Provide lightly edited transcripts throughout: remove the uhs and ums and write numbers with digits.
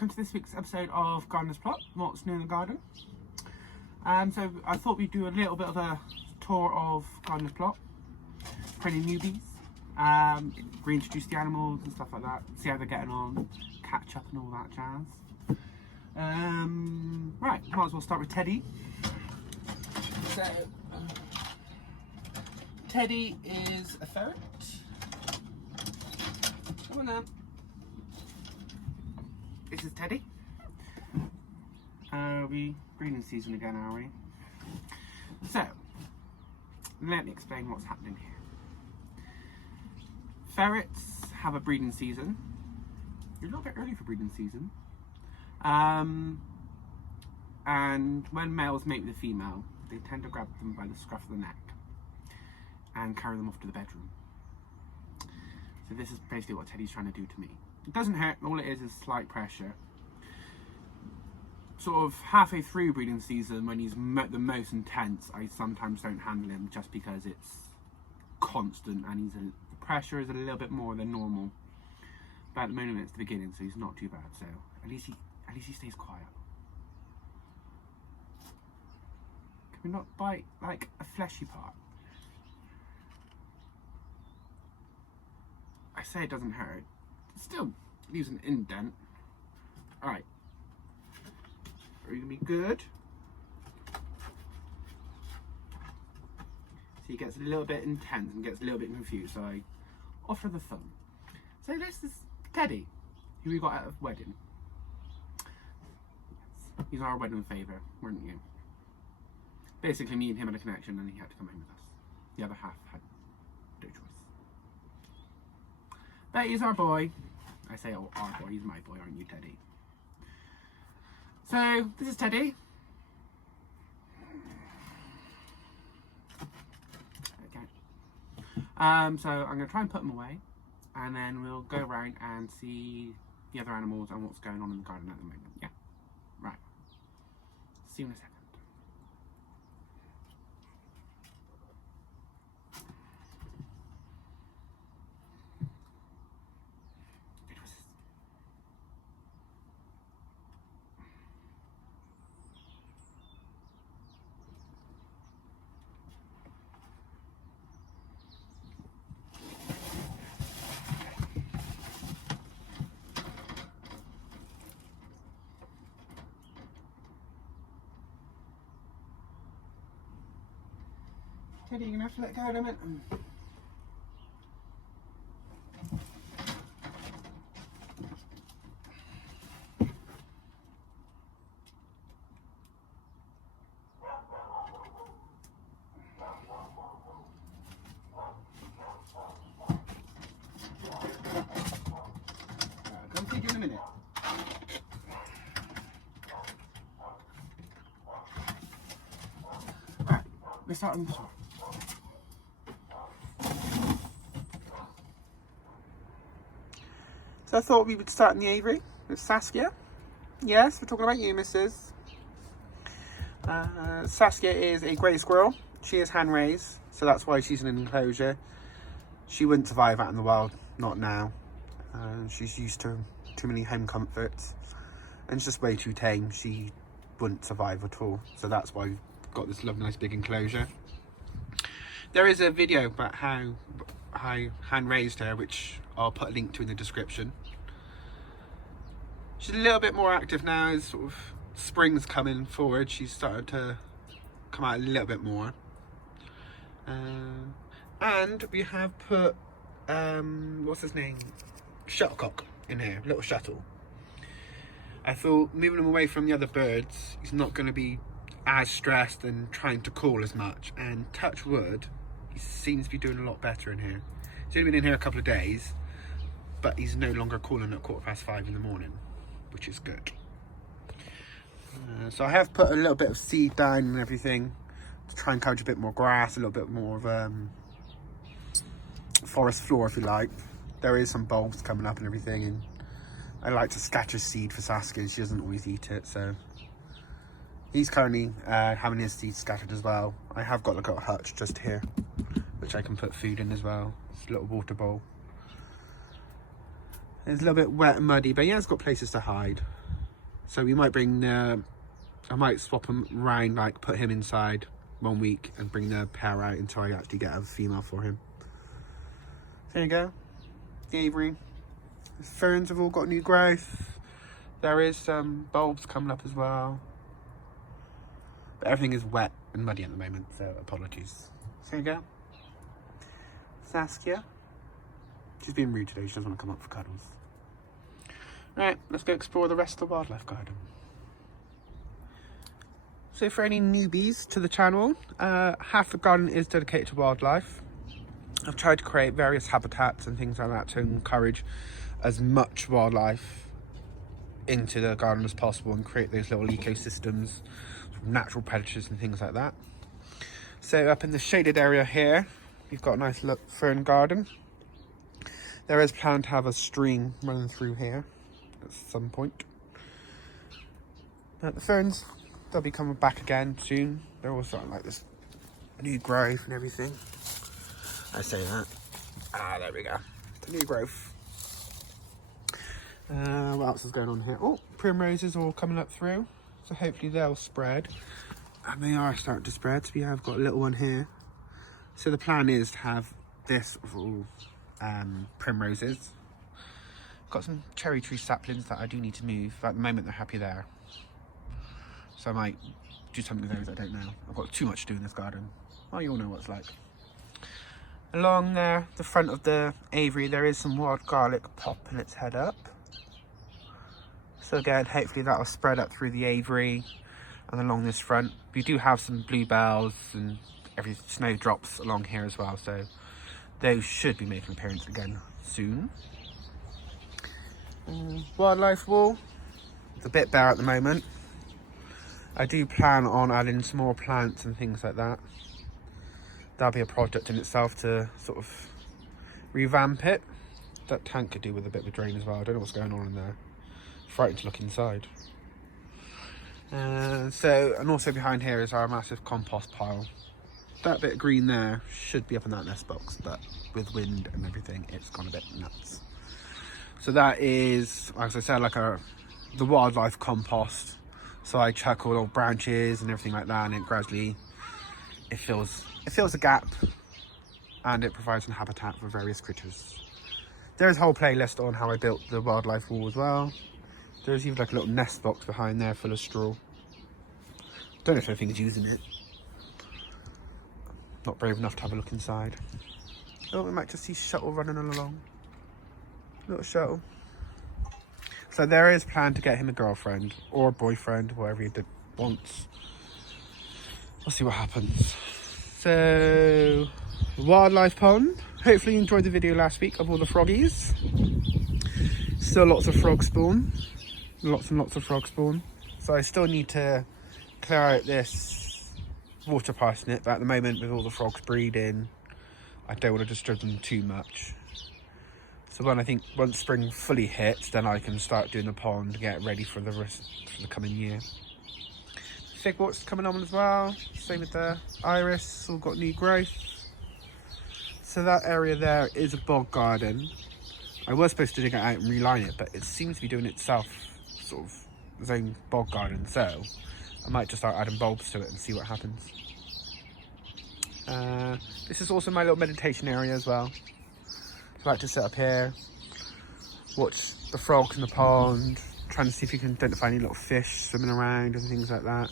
welcome to this week's episode of Gardener's Plot, what's new in the garden. So I thought we'd do a little bit of a tour of Gardener's Plot for any newbies, reintroduce the animals and stuff like that, see how they're getting on, catch up and all that jazz. Right, might as well start with Teddy. So, Teddy is a ferret. Come on now. This is Teddy. We breeding season again, are we? So, let me explain what's happening here. Ferrets have a breeding season. You're a little bit early for breeding season. And when males mate with a female, they tend to grab them by the scruff of the neck and carry them off to the bedroom. So this is basically what Teddy's trying to do to me. It doesn't hurt, all it is slight pressure. Sort of halfway through breeding season, when he's the most intense, I sometimes don't handle him just because it's constant and the pressure is a little bit more than normal. But at the moment it's the beginning, so he's not too bad. So at least he stays quiet. Can we not bite like a fleshy part? I say it doesn't hurt. It still leaves an indent. Alright. Are you gonna be good? So he gets a little bit intense and gets a little bit confused, so I offer the thumb. So this is Teddy, who we got at a wedding. Yes. He's our wedding favour, weren't you? Basically me and him had a connection and he had to come home with us. The other half had no choice. But he's our boy. I say our boy, he's my boy, aren't you, Teddy? So, this is Teddy. Okay. So I'm going to try and put him away, and then we'll go around and see the other animals and what's going on in the garden at the moment. Yeah? Right. See you in a second. Teddy, you're gonna have to let go in a minute. Come feed you in a minute. Alright, let's start on this one. So I thought we would start in the Avery with Saskia. Yes, we're talking about you, missus. Saskia is a grey squirrel. She is hand raised, so that's why she's in an enclosure. She wouldn't survive out in the wild, not now. She's used to too many home comforts, and it's just way too tame. She wouldn't survive at all, so that's why we've got this lovely, nice big enclosure. There is a video about how I hand raised her, which I'll put a link to in the description. She's a little bit more active now as sort of spring's coming forward. She's started to come out a little bit more. And we have put, what's his name? Shuttlecock in here, little shuttle. I thought moving him away from the other birds, he's not going to be as stressed and trying to call as much. And touch wood, he seems to be doing a lot better in here. He's only been in here a couple of days, but he's no longer calling at 5:15 in the morning, which is good. So I have put a little bit of seed down and everything to try and encourage a bit more grass, a little bit more of forest floor, if you like. There is some bulbs coming up and everything, and I like to scatter seed for Saskia. She doesn't always eat it, so he's currently having his seeds scattered as well. I have got like a hutch just here, which I can put food in as well. It's a little water bowl. It's a little bit wet and muddy, but yeah, it's got places to hide. So we might bring the, I might swap him round, like put him inside 1 week and bring the pair out until I actually get a female for him. There you go, the Avery. The ferns have all got new growth. There is some bulbs coming up as well. But everything is wet and muddy at the moment, so apologies. So there you go. Saskia. She's being rude today, she doesn't want to come up for cuddles. Right, let's go explore the rest of the wildlife garden. So for any newbies to the channel, half the garden is dedicated to wildlife. I've tried to create various habitats and things like that to encourage as much wildlife into the garden as possible and create those little ecosystems, natural predators and things like that. So up in the shaded area here, you've got a nice fern garden. There is planned to have a stream running through here at some point. But the ferns, they'll be coming back again soon. They're all starting like this new growth and everything. I say that. There we go. The new growth. What else is going on here? Oh, primroses all coming up through. So hopefully they'll spread. And they are starting to spread. So we have got a little one here. So the plan is to have this with all primroses. Got some cherry tree saplings that I do need to move. At the moment they're happy there. So I might do something with those, I don't know. I've got too much to do in this garden. Well, you all know what it's like. Along there, the front of the Avery, there is some wild garlic popping its head up. So again, hopefully that will spread up through the Avery and along this front. We do have some bluebells and every snowdrops along here as well, so those should be making an appearance again soon. Wildlife wall, it's a bit bare at the moment. I do plan on adding some more plants and things like that. That'll be a project in itself to sort of revamp it. That tank could do with a bit of a drain as well. I don't know what's going on in there. Frightened to look inside. And also behind here is our massive compost pile. That bit of green there should be up in that nest box, but with wind and everything, it's gone a bit nuts. So that is, as I said, like the wildlife compost. So I chuck all old branches and everything like that, and it gradually it fills a gap, and it provides a habitat for various critters. There's a whole playlist on how I built the wildlife wall as well. There's even like a little nest box behind there full of straw. Don't know if anything's using it. Not brave enough to have a look inside. Oh, we might just see Shuttle running along. Little Shuttle. So there is plan to get him a girlfriend or a boyfriend, whatever he wants. We'll see what happens. So, wildlife pond. Hopefully you enjoyed the video last week of all the froggies. Still lots of frog spawn. Lots and lots of frog spawn. So I still need to clear out this water parsnip, but at the moment with all the frogs breeding, I don't want to disturb them too much. So when I think once spring fully hits, then I can start doing the pond and get ready for the coming year. Figwort's coming on as well. Same with the iris, all got new growth. So that area there is a bog garden. I was supposed to dig it out and reline it, but it seems to be doing itself sort of its own bog garden. So I might just start adding bulbs to it and see what happens. This is also my little meditation area as well. I like to sit up here, watch the frogs in the pond, trying to see if you can identify any little fish swimming around and things like that.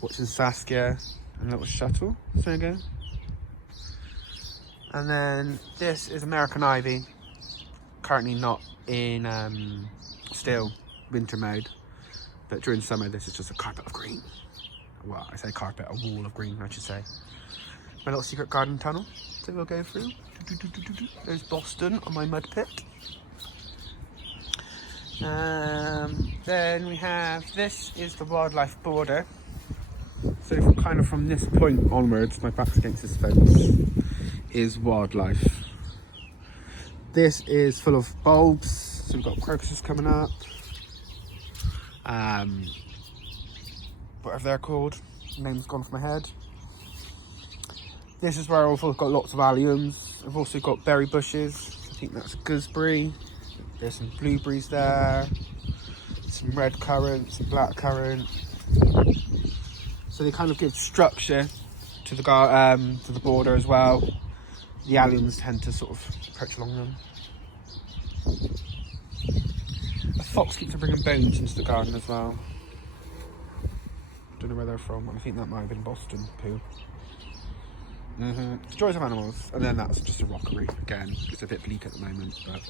Watching Saskia and a little Shuttle. There you go. And then this is American ivy. Currently not in still winter mode, but during summer this is just a carpet of green. Well, I say carpet, a wall of green I should say. My little secret garden tunnel, so we'll go through. There's Boston on my mud pit. Then we have, this is the wildlife border. So from this point onwards, my back's against this fence, is wildlife. This is full of bulbs, so we've got crocuses coming up. Whatever they're called, the name's gone from my head. This is where I've got lots of alliums. I've also got berry bushes. I think that's gooseberry. There's some blueberries there. some red currant, some black currant. So they kind of give structure to the border as well. The alliums tend to sort of perch along them. A fox keeps bringing bones into the garden as well. Don't know where they're from. I think that might have been Boston poo. The joys of animals. And then that's just a rockery again. It's a bit bleak at the moment, but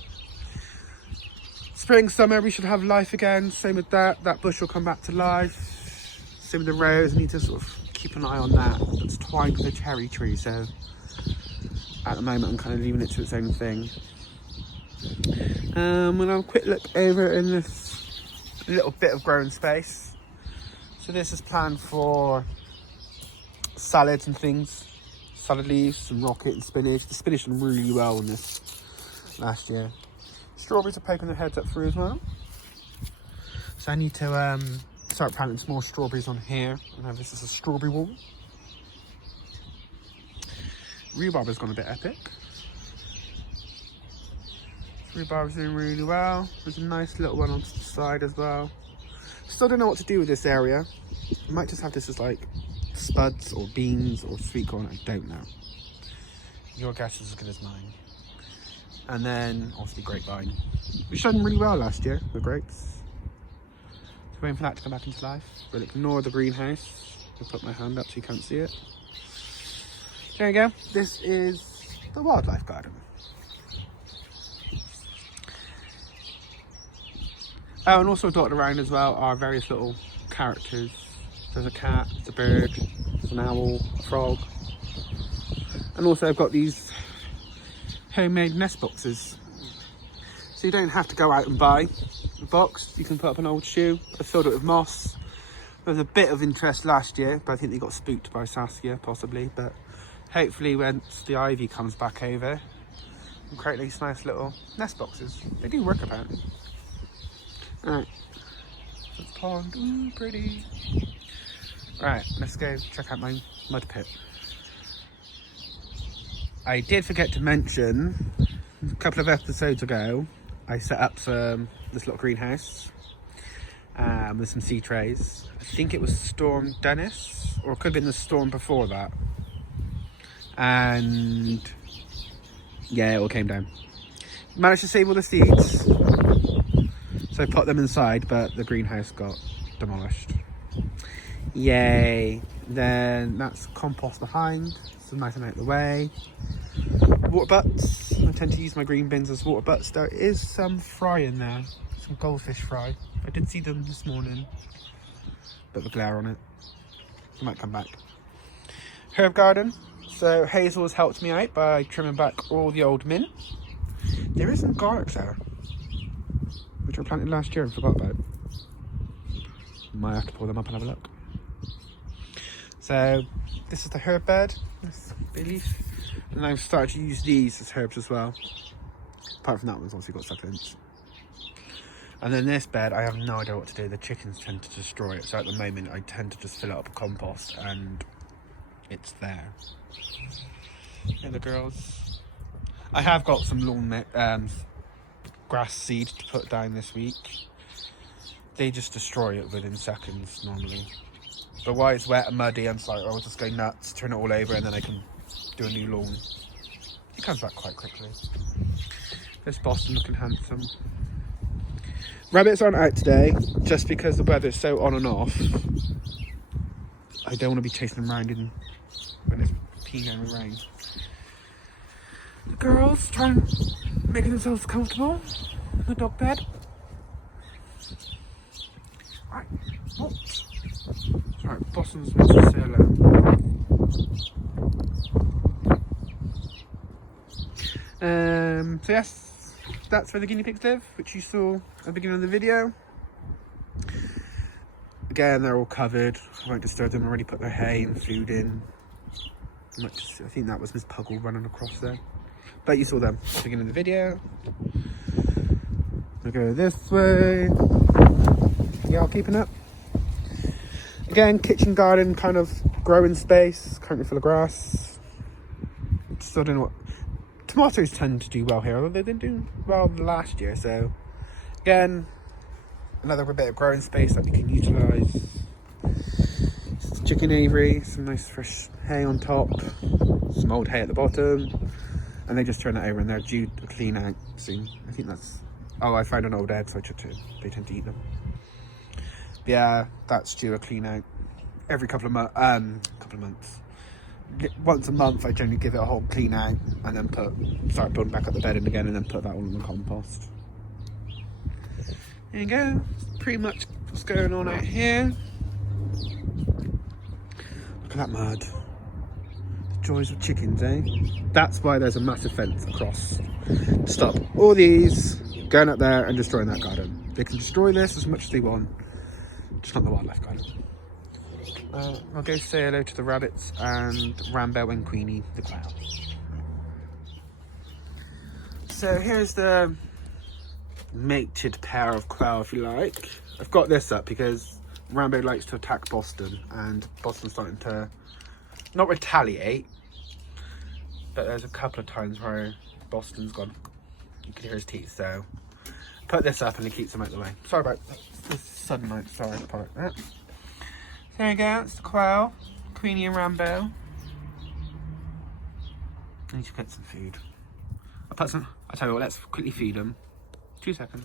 spring, summer, we should have life again. Same with that. That bush will come back to life. Same with the rose. I need to sort of keep an eye on that. It's twined with a cherry tree, so at the moment I'm kind of leaving it to its own thing. We'll have a quick look over in this little bit of growing space. So this is planned for salads and things. Salad leaves, some rocket and spinach. The spinach did really well in this last year. Strawberries are poking their heads up through as well. So I need to start planting some more strawberries on here. And now this is a strawberry wall. Rhubarb has gone a bit epic. Rhubarb's doing really well. There's a nice little one on the side as well. Still don't know what to do with this area. I might just have this as like spuds or beans or sweet corn. I don't know. Your guess is as good as mine. And then obviously grapevine, which done really well last year with grapes. So waiting for that to come back into life. We'll ignore the greenhouse. I'll put my hand up so you can't see it. There you go. This is the wildlife garden. Oh, and also dotted around as well are various little characters. There's a cat, there's a bird, there's an owl, a frog. And also I've got these homemade nest boxes. So you don't have to go out and buy a box. You can put up an old shoe. I filled it with moss. There was a bit of interest last year, but I think they got spooked by Saskia, possibly. But hopefully once the ivy comes back over, we'll create these nice little nest boxes. They do work apparently. Alright, that's pond, ooh, pretty. Right, let's go check out my mud pit. I did forget to mention, a couple of episodes ago, I set up this little greenhouse with some seed trays. I think it was Storm Dennis, or it could have been the storm before that. And yeah, it all came down. Managed to save all the seeds. So I put them inside, but the greenhouse got demolished. Yay. Then that's compost behind, so nice and out of the way. Water butts. I tend to use my green bins as water butts. There is some fry in there, some goldfish fry. I did see them this morning. Bit of a glare on it. They might come back. Herb garden. So Hazel has helped me out by trimming back all the old mint. There is some garlics there, which I planted last year and forgot about. Might have to pull them up and have a look. So this is the herb bed, this bay leaf, and I've started to use these as herbs as well. Apart from that one's obviously got succulents. And then this bed, I have no idea what to do. The chickens tend to destroy it, so at the moment I tend to just fill it up with compost and it's there. And the girls, I have got some lawn grass seed to put down this week. They just destroy it within seconds normally. But while it's wet and muddy, I'm just like, I'll just go nuts, turn it all over, and then I can do a new lawn. It comes back quite quickly. This Boston looking handsome. Rabbits aren't out today, just because the weather's so on and off. I don't want to be chasing them around when it's peeing down with rain. The girls try and make themselves comfortable in the dog bed. Right, what? Right, Boston's wants to say hello. So yes, that's where the guinea pigs live, which you saw at the beginning of the video. Again, they're all covered. I won't disturb them. I already put their hay and food in. I think that was Miss Puggle running across there. But you saw them at the beginning of the video. We'll go this way. Y'all keeping up? Again, kitchen garden, kind of growing space, currently full of grass. Still don't know what. Tomatoes tend to do well here, although they didn't do well last year. So, again, another bit of growing space that we can utilise. Chicken Avery, some nice fresh hay on top, some old hay at the bottom, and they just turn it over and they're due to clean out soon. I think that's, oh, I found an old egg, so I took it. They tend to eat them. But yeah, that's due a clean out every couple of months. Once a month I generally give it a whole clean out and then start building back up the bedding again and then put that all in the compost. There you go, pretty much what's going on out here. Look at that mud. The joys of chickens, eh? That's why there's a massive fence across to stop all these going up there and destroying that garden. They can destroy this as much as they want, just not the wildlife garden. I'll go say hello to the rabbits and Rambo and Queenie, the quail. So here's the mated pair of quail, if you like. I've got this up because Rambo likes to attack Boston, and Boston's starting to not retaliate, but there's a couple of times where Boston's gone, you can hear his teeth, so put this up and it keeps him out of the way. Sorry about the sunlight, sorry about that. There you go, it's the quail, Queenie and Rambo. I need to get some food. I'll tell you what, let's quickly feed them. 2 seconds.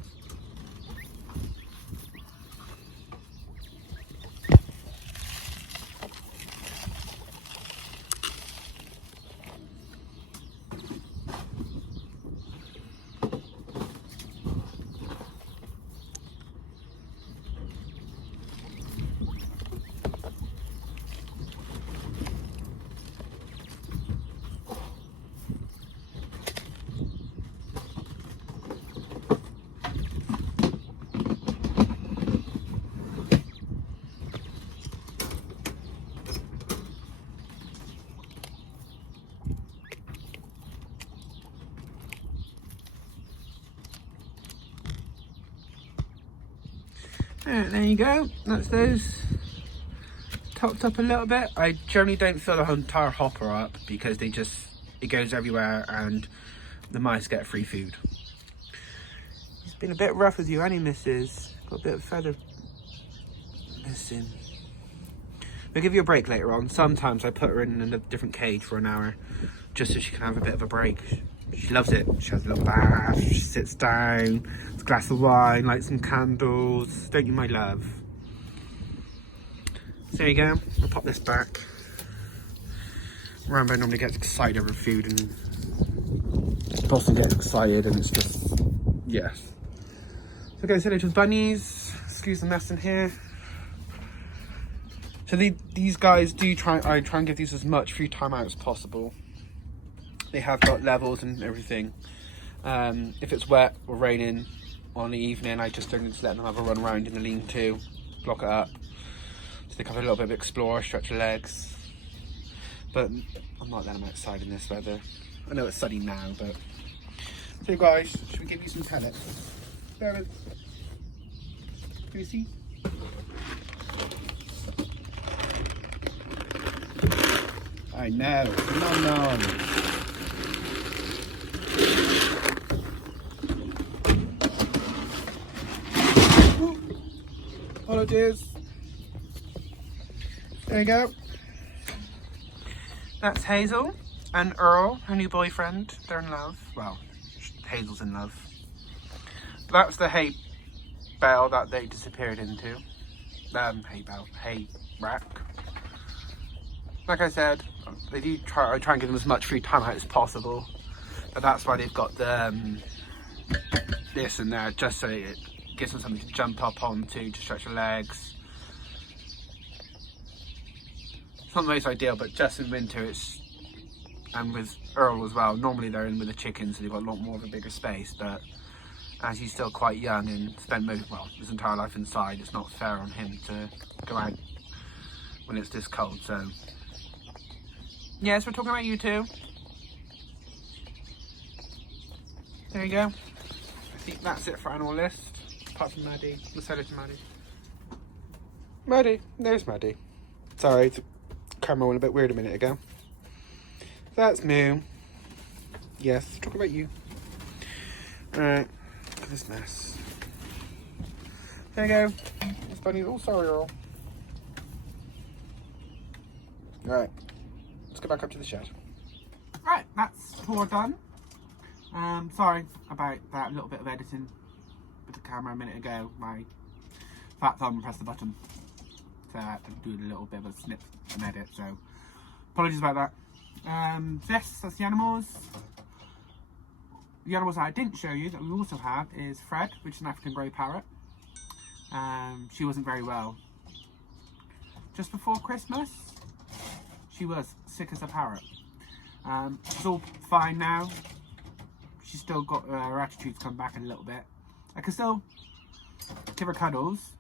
There you go, that's those topped up a little bit. I generally don't fill the entire hopper up because it goes everywhere and the mice get free food. It's been a bit rough with you, Annie, missus. Got a bit of feather missing. We'll give you a break later on. Sometimes I put her in a different cage for an hour just so she can have a bit of a break. She loves it. She has a little bath, she sits down, a glass of wine, lights some candles. Don't you, my love? So there you go. I'll pop this back. Rambo normally gets excited over food and Boston gets excited and it's just, yes. So go say hello to the bunnies. Excuse the mess in here. So these guys I try and give these as much free time out as possible. They have got levels and everything. If it's wet or raining on the evening, I just don't just let them have a run around in the lean-to, block it up, so they can have a little bit of explore, stretch their legs. But I'm not letting them outside in this weather. I know it's sunny now, but so guys, should we give you some pellets? Can you see? I know, no. Apologies. There you go. That's Hazel and Earl, her new boyfriend. They're in love. Well, Hazel's in love. But that's the hay bale that they disappeared into. Hay rack. Like I said, I try and give them as much free time out as possible. But that's why they've got the this in there, just so it gives them something to jump up onto, to stretch their legs. It's not the most ideal, but just in winter and with Earl as well, normally they're in with the chickens, so they've got a lot more of a bigger space, but as he's still quite young and spent his entire life inside, it's not fair on him to go out when it's this cold, so. Yes, we're talking about you too. There you go. I think that's it for animal list. Apart from Maddie. Let's head to Maddie. Maddie, there's Maddie. Sorry, the camera went a bit weird a minute ago. That's Moo. Yes, talk about you. Alright, look at this mess. There you go. It's Bunny. Oh, sorry, Earl. Right. Let's go back up to the shed. Right, that's tour done. Sorry about that little bit of editing with the camera a minute ago. My fat thumb pressed the button. So I had to do a little bit of a snip and edit, so apologies about that. Yes, that's the animals. The animals that I didn't show you that we also have is Fred, which is an African grey parrot. She wasn't very well. Just before Christmas, she was sick as a parrot. She's all fine now. She's still got her attitude's come back a little bit. I can still give her cuddles,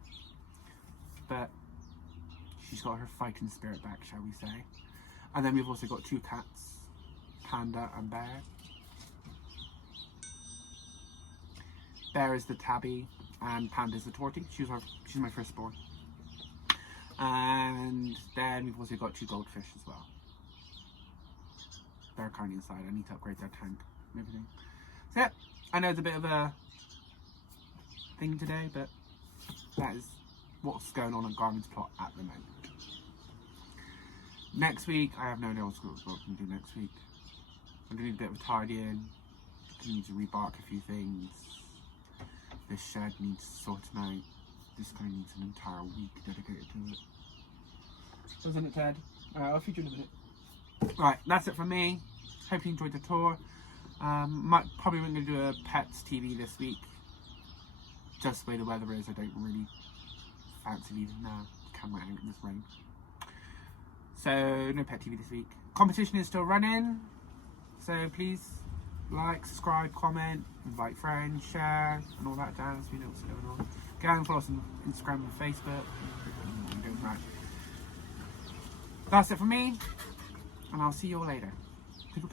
but she's got her fighting spirit back, shall we say. And then we've also got two cats, Panda and Bear. Bear is the tabby and Panda is the tortie. She's my firstborn. And then we've also got two goldfish as well. They're currently inside. I need to upgrade their tank and everything. So yeah, I know it's a bit of a thing today, but that is what's going on at Garmin's plot at the moment. Next week, I have no idea what I'm going to do next week. I'm going to need a bit of tidying. I need to rebark a few things. This shed needs sorting out. This kind of needs an entire week dedicated to it. Doesn't it, Ted? I'll feature in a minute. Right, that's it from me. Hope you enjoyed the tour. Probably going to do a pets TV this week. Just the way the weather is, I don't really fancy leaving now. Can't wait out in this rain. So, no pet TV this week. Competition is still running. So please like, subscribe, comment, invite friends, share, and all that jazz. We know what's going on. Go and follow us on Instagram and Facebook. Right. That's it from me, and I'll see you all later. People